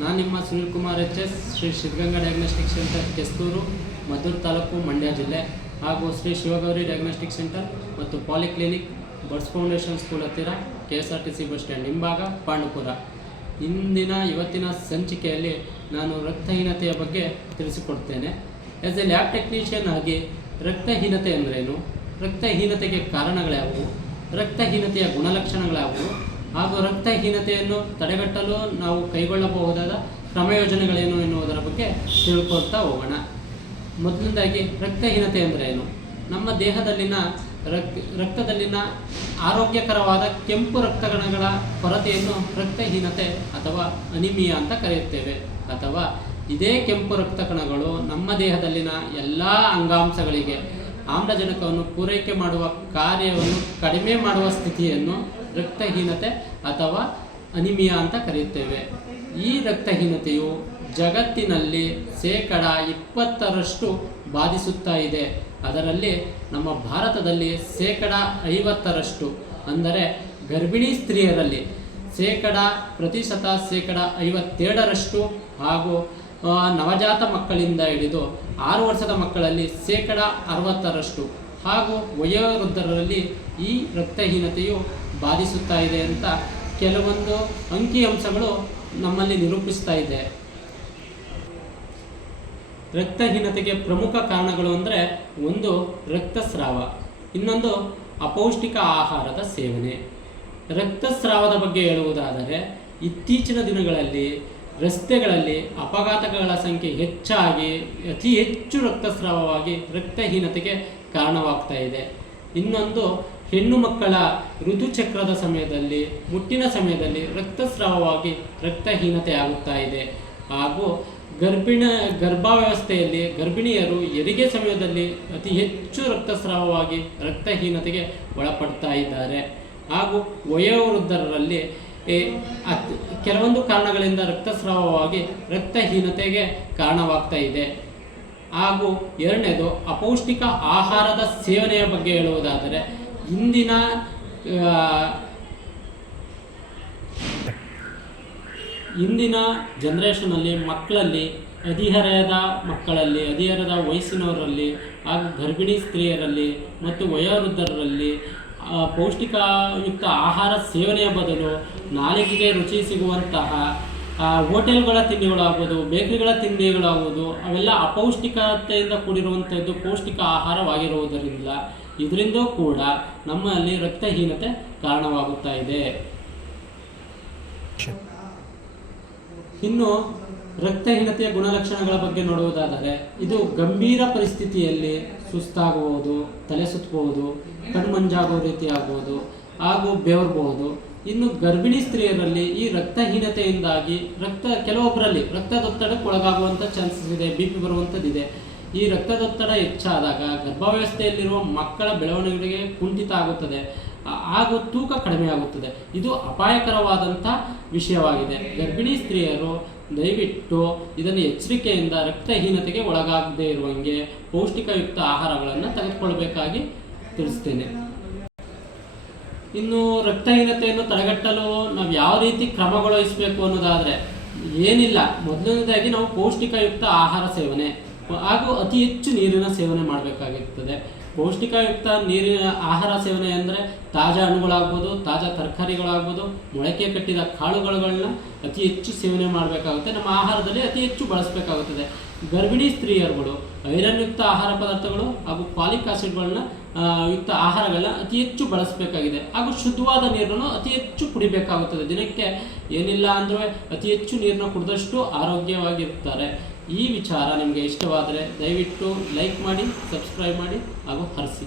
ನಾನು ನಿಮ್ಮ Sunil Kumar H S, Shri Siddaganga diagnostic centre Kesthur, Maddur taluk, Mandya ಜಿಲ್ಲೆ, ಹಾಗೂ ಶ್ರೀ ಶಿವಗೌರಿ ಡಯಾಗ್ನೋಸ್ಟಿಕ್ ಸೆಂಟರ್ ಮತ್ತು ಪಾಲಿಕ್ಲಿನಿಕ್ ಬಡ್ಸ್ ಫೌಂಡೇಶನ್ ಸ್ಕೂಲ್ ಹತ್ತಿರ K S R T C bus stand ಹಿಂಭಾಗ, ಪಾಂಡುಪುರ. ಇಂದಿನ ಇವತ್ತಿನ ಸಂಚಿಕೆಯಲ್ಲಿ ನಾನು ರಕ್ತಹೀನತೆಯ ಬಗ್ಗೆ ತಿಳಿಸಿಕೊಡ್ತೇನೆ. ಆ್ಯಸ್ ಎ ಲ್ಯಾಬ್ ಟೆಕ್ನಿಷಿಯನ್ ಆಗಿ, ರಕ್ತಹೀನತೆ ಅಂದ್ರೇನು? ರಕ್ತಹೀನತೆಗೆ ಕಾರಣಗಳ್ಯಾವುವು ರಕ್ತಹೀನತೆಯ ಗುಣಲಕ್ಷಣಗಳ್ಯಾವುವು ಹಾಗೂ ರಕ್ತಹೀನತೆಯನ್ನು ತಡೆಗಟ್ಟಲು ನಾವು ಕೈಗೊಳ್ಳಬಹುದಾದ ಕ್ರಮಯೋಜನೆಗಳೇನು ಎನ್ನುವುದರ ಬಗ್ಗೆ ತಿಳ್ಕೊಳ್ತಾ ಹೋಗೋಣ. ಮೊದಲನೇದಾಗಿ ರಕ್ತಹೀನತೆ ಅಂದರೆ ಏನು? ನಮ್ಮ ದೇಹದಲ್ಲಿನ ರಕ್ತ, ರಕ್ತದಲ್ಲಿನ ಆರೋಗ್ಯಕರವಾದ ಕೆಂಪು ರಕ್ತಗಣಗಳ ಕೊರತೆಯನ್ನು ರಕ್ತಹೀನತೆ ಅಥವಾ ಅನಿಮಿಯಾ ಅಂತ ಕರೆಯುತ್ತೇವೆ. ಅಥವಾ ಇದೇ ಕೆಂಪು ರಕ್ತ ಕಣಗಳು ನಮ್ಮ ದೇಹದಲ್ಲಿನ ಎಲ್ಲ ಅಂಗಾಂಶಗಳಿಗೆ ಆಮ್ಲಜನಕವನ್ನು ಪೂರೈಕೆ ಮಾಡುವ ಕಾರ್ಯವನ್ನು ಕಡಿಮೆ ಮಾಡುವ ಸ್ಥಿತಿಯನ್ನು ರಕ್ತಹೀನತೆ ಅಥವಾ ಅನಿಮಿಯಾ ಅಂತ ಕರೆಯುತ್ತೇವೆ. ಈ ರಕ್ತಹೀನತೆಯು ಜಗತ್ತಿನಲ್ಲಿ ಶೇಕಡ ಇಪ್ಪತ್ತರಷ್ಟು ಬಾಧಿಸುತ್ತಾ ಇದೆ. ಅದರಲ್ಲಿ ನಮ್ಮ ಭಾರತದಲ್ಲಿ ಶೇಕಡ ಐವತ್ತರಷ್ಟು, ಅಂದರೆ ಗರ್ಭಿಣಿ ಸ್ತ್ರೀಯರಲ್ಲಿ ಶೇಕಡ ಪ್ರತಿಶತ ಶೇಕಡ ಐವತ್ತೇಳರಷ್ಟು ಹಾಗೂ ನವಜಾತ ಮಕ್ಕಳಿಂದ ಹಿಡಿದು ಆರು ವರ್ಷದ ಮಕ್ಕಳಲ್ಲಿ ಶೇಕಡ ಅರವತ್ತರಷ್ಟು ಹಾಗೂ ವಯೋವೃದ್ಧರಲ್ಲಿ ಈ ರಕ್ತಹೀನತೆಯು ಬಾಧಿಸುತ್ತಾ ಇದೆ ಅಂತ ಕೆಲವೊಂದು ಅಂಕಿಅಂಶಗಳು ನಮ್ಮಲ್ಲಿ ನಿರೂಪಿಸ್ತಾ ಇದೆ. ರಕ್ತಹೀನತೆಗೆ ಪ್ರಮುಖ ಕಾರಣಗಳು ಅಂದರೆ ಒಂದು, ರಕ್ತಸ್ರಾವ, ಇನ್ನೊಂದು ಅಪೌಷ್ಟಿಕ ಆಹಾರದ ಸೇವನೆ. ರಕ್ತಸ್ರಾವದ ಬಗ್ಗೆ ಹೇಳುವುದಾದರೆ, ಇತ್ತೀಚಿನ ದಿನಗಳಲ್ಲಿ ರಸ್ತೆಗಳಲ್ಲಿ ಅಪಘಾತಗಳ ಸಂಖ್ಯೆ ಹೆಚ್ಚಾಗಿ, ಅತಿ ಹೆಚ್ಚು ರಕ್ತಸ್ರಾವವಾಗಿ ರಕ್ತಹೀನತೆಗೆ ಕಾರಣವಾಗ್ತಾ ಇದೆ. ಇನ್ನೊಂದು, ಹೆಣ್ಣು ಮಕ್ಕಳ ಋತುಚಕ್ರದ ಸಮಯದಲ್ಲಿ, ಮುಟ್ಟಿನ ಸಮಯದಲ್ಲಿ ರಕ್ತಸ್ರಾವವಾಗಿ ರಕ್ತಹೀನತೆ ಆಗುತ್ತಾ ಇದೆ. ಹಾಗೂ ಗರ್ಭಿಣ, ಗರ್ಭಾವಸ್ಥೆಯಲ್ಲಿ ಗರ್ಭಿಣಿಯರು ಹೆರಿಗೆ ಸಮಯದಲ್ಲಿ ಅತಿ ಹೆಚ್ಚು ರಕ್ತಸ್ರಾವವಾಗಿ ರಕ್ತಹೀನತೆಗೆ ಒಳಪಡ್ತಾ ಇದ್ದಾರೆ. ಹಾಗೂ ವಯೋವೃದ್ಧರಲ್ಲಿ ಕೆಲವೊಂದು ಕಾರಣಗಳಿಂದ ರಕ್ತಸ್ರಾವವಾಗಿ ರಕ್ತಹೀನತೆಗೆ ಕಾರಣವಾಗ್ತಾ ಇದೆ. ಹಾಗೂ ಎರಡನೇದು, ಅಪೌಷ್ಟಿಕ ಆಹಾರದ ಸೇವನೆಯ ಬಗ್ಗೆ ಹೇಳುವುದಾದರೆ, ಇಂದಿನ ಇಂದಿನ ಜನ್ರೇಷನಲ್ಲಿ ಮಕ್ಕಳಲ್ಲಿ ಹದಿಹರೆಯದ ಮಕ್ಕಳಲ್ಲಿ ಹದಿಹರೆಯದ ವಯಸ್ಸಿನವರಲ್ಲಿ ಹಾಗೂ ಗರ್ಭಿಣಿ ಸ್ತ್ರೀಯರಲ್ಲಿ ಮತ್ತು ವಯೋವೃದ್ಧರಲ್ಲಿ ಪೌಷ್ಟಿಕಯುಕ್ತ ಆಹಾರ ಸೇವನೆಯ ಬದಲು ನಾಲಿಗೆಗೆ ರುಚಿ ಸಿಗುವಂತಹ ಹೋಟೆಲ್ಗಳ ತಿಂಡಿಗಳಾಗ್ಬೋದು, ಬೇಕರಿಗಳ ತಿಂಡಿಗಳಾಗ್ಬೋದು, ಅವೆಲ್ಲ ಅಪೌಷ್ಟಿಕತೆಯಿಂದ ಕೂಡಿರುವಂಥದ್ದು ಪೌಷ್ಟಿಕ ಆಹಾರವಾಗಿರುವುದರಿಂದ ಇದರಿಂದ ಕೂಡ ನಮ್ಮಲ್ಲಿ ರಕ್ತಹೀನತೆ ಕಾರಣವಾಗುತ್ತಾ ಇದೆ. ಇನ್ನು ರಕ್ತಹೀನತೆಯ ಗುಣಲಕ್ಷಣಗಳ ಬಗ್ಗೆ ನೋಡುವುದಾದರೆ, ಇದು ಗಂಭೀರ ಪರಿಸ್ಥಿತಿಯಲ್ಲಿ ಸುಸ್ತಾಗುವುದು, ತಲೆ ಸುತ್ತಬಹುದು ಕಣ್ಮಂಜಾಗೋ ರೀತಿ ಆಗ್ಬೋದು, ಹಾಗೂ ಬೆವರ್ಬಹುದು ಇನ್ನು ಗರ್ಭಿಣಿ ಸ್ತ್ರೀಯರಲ್ಲಿ ಈ ರಕ್ತಹೀನತೆಯಿಂದಾಗಿ ರಕ್ತ ಕೆಲವೊಬ್ಬರಲ್ಲಿ ರಕ್ತದೊತ್ತಡಕ್ಕೆ ಒಳಗಾಗುವಂಥ ಚಾನ್ಸಸ್ ಇದೆ ಬಿ ಪಿ ಬರುವಂಥದ್ದಿದೆ. ಈ ರಕ್ತದೊತ್ತಡ ಹೆಚ್ಚಾದಾಗ ಗರ್ಭಾವಸ್ಥೆಯಲ್ಲಿರುವ ಮಕ್ಕಳ ಬೆಳವಣಿಗೆಗೆ ಕುಂಠಿತ ಆಗುತ್ತದೆ. ಹಾಗೂ ತೂಕ ಕಡಿಮೆಯಾಗುತ್ತದೆ. ಇದು ಅಪಾಯಕರವಾದಂಥ ವಿಷಯವಾಗಿದೆ. ಗರ್ಭಿಣಿ ಸ್ತ್ರೀಯರು ದಯವಿಟ್ಟು ಇದನ್ನು ಎಚ್ಚರಿಕೆಯಿಂದ ರಕ್ತಹೀನತೆಗೆ ಒಳಗಾಗದೇ ಇರುವಂಗೆ ಪೌಷ್ಟಿಕಯುಕ್ತ ಆಹಾರಗಳನ್ನು ತೆಗೆದುಕೊಳ್ಬೇಕಾಗಿ ತಿಳಿಸ್ತೇನೆ. ಇನ್ನು ರಕ್ತಹೀನತೆಯನ್ನು ತಡೆಗಟ್ಟಲು ನಾವು ಯಾವ ರೀತಿ ಕ್ರಮಗೊಳಿಸಬೇಕು ಅನ್ನೋದಾದರೆ ಏನಿಲ್ಲ. ಮೊದಲನೇದಾಗಿ ನಾವು ಪೌಷ್ಟಿಕಯುಕ್ತ ಆಹಾರ ಸೇವನೆ ಹಾಗೂ ಅತಿ ಹೆಚ್ಚು ನೀರಿನ ಸೇವನೆ ಮಾಡಬೇಕಾಗಿರ್ತದೆ. ಪೌಷ್ಟಿಕಯುಕ್ತ ನೀರಿನ ಆಹಾರ ಸೇವನೆ ಅಂದರೆ ತಾಜಾ ಹಣ್ಣುಗಳಾಗ್ಬೋದು, ತಾಜಾ ತರಕಾರಿಗಳಾಗ್ಬೋದು, ಮೊಳಕೆ ಕಟ್ಟಿದ ಕಾಳುಗಳನ್ನ ಅತಿ ಹೆಚ್ಚು ಸೇವನೆ ಮಾಡಬೇಕಾಗುತ್ತೆ. ನಮ್ಮ ಆಹಾರದಲ್ಲಿ ಅತಿ ಹೆಚ್ಚು ಬಳಸಬೇಕಾಗುತ್ತದೆ. ಗರ್ಭಿಣಿ ಸ್ತ್ರೀಯರುಗಳು ಐರನ್ ಯುಕ್ತ ಆಹಾರ ಪದಾರ್ಥಗಳು ಹಾಗೂ ಪಾಲಿಕ್ ಆಸಿಡ್ಗಳನ್ನ ಯುಕ್ತ ಆಹಾರಗಳನ್ನ ಅತಿ ಹೆಚ್ಚು ಬಳಸಬೇಕಾಗಿದೆ. ಹಾಗೂ ಶುದ್ಧವಾದ ನೀರನ್ನು ಅತಿ ಹೆಚ್ಚು ಕುಡಿಬೇಕಾಗುತ್ತದೆ. ದಿನಕ್ಕೆ ಏನಿಲ್ಲ ಅಂದರೆ ಅತಿ ಹೆಚ್ಚು ನೀರನ್ನ ಕುಡಿದಷ್ಟು ಆರೋಗ್ಯವಾಗಿರ್ತಾರೆ ಈ ವಿಚಾರ ನಿಮಗೆ ಇಷ್ಟವಾದರೆ ದಯವಿಟ್ಟು ಲೈಕ್ ಮಾಡಿ ಸಬ್ಸ್ಕ್ರೈಬ್ ಮಾಡಿ ಹಾಗೂ ಹರಿಸಿ.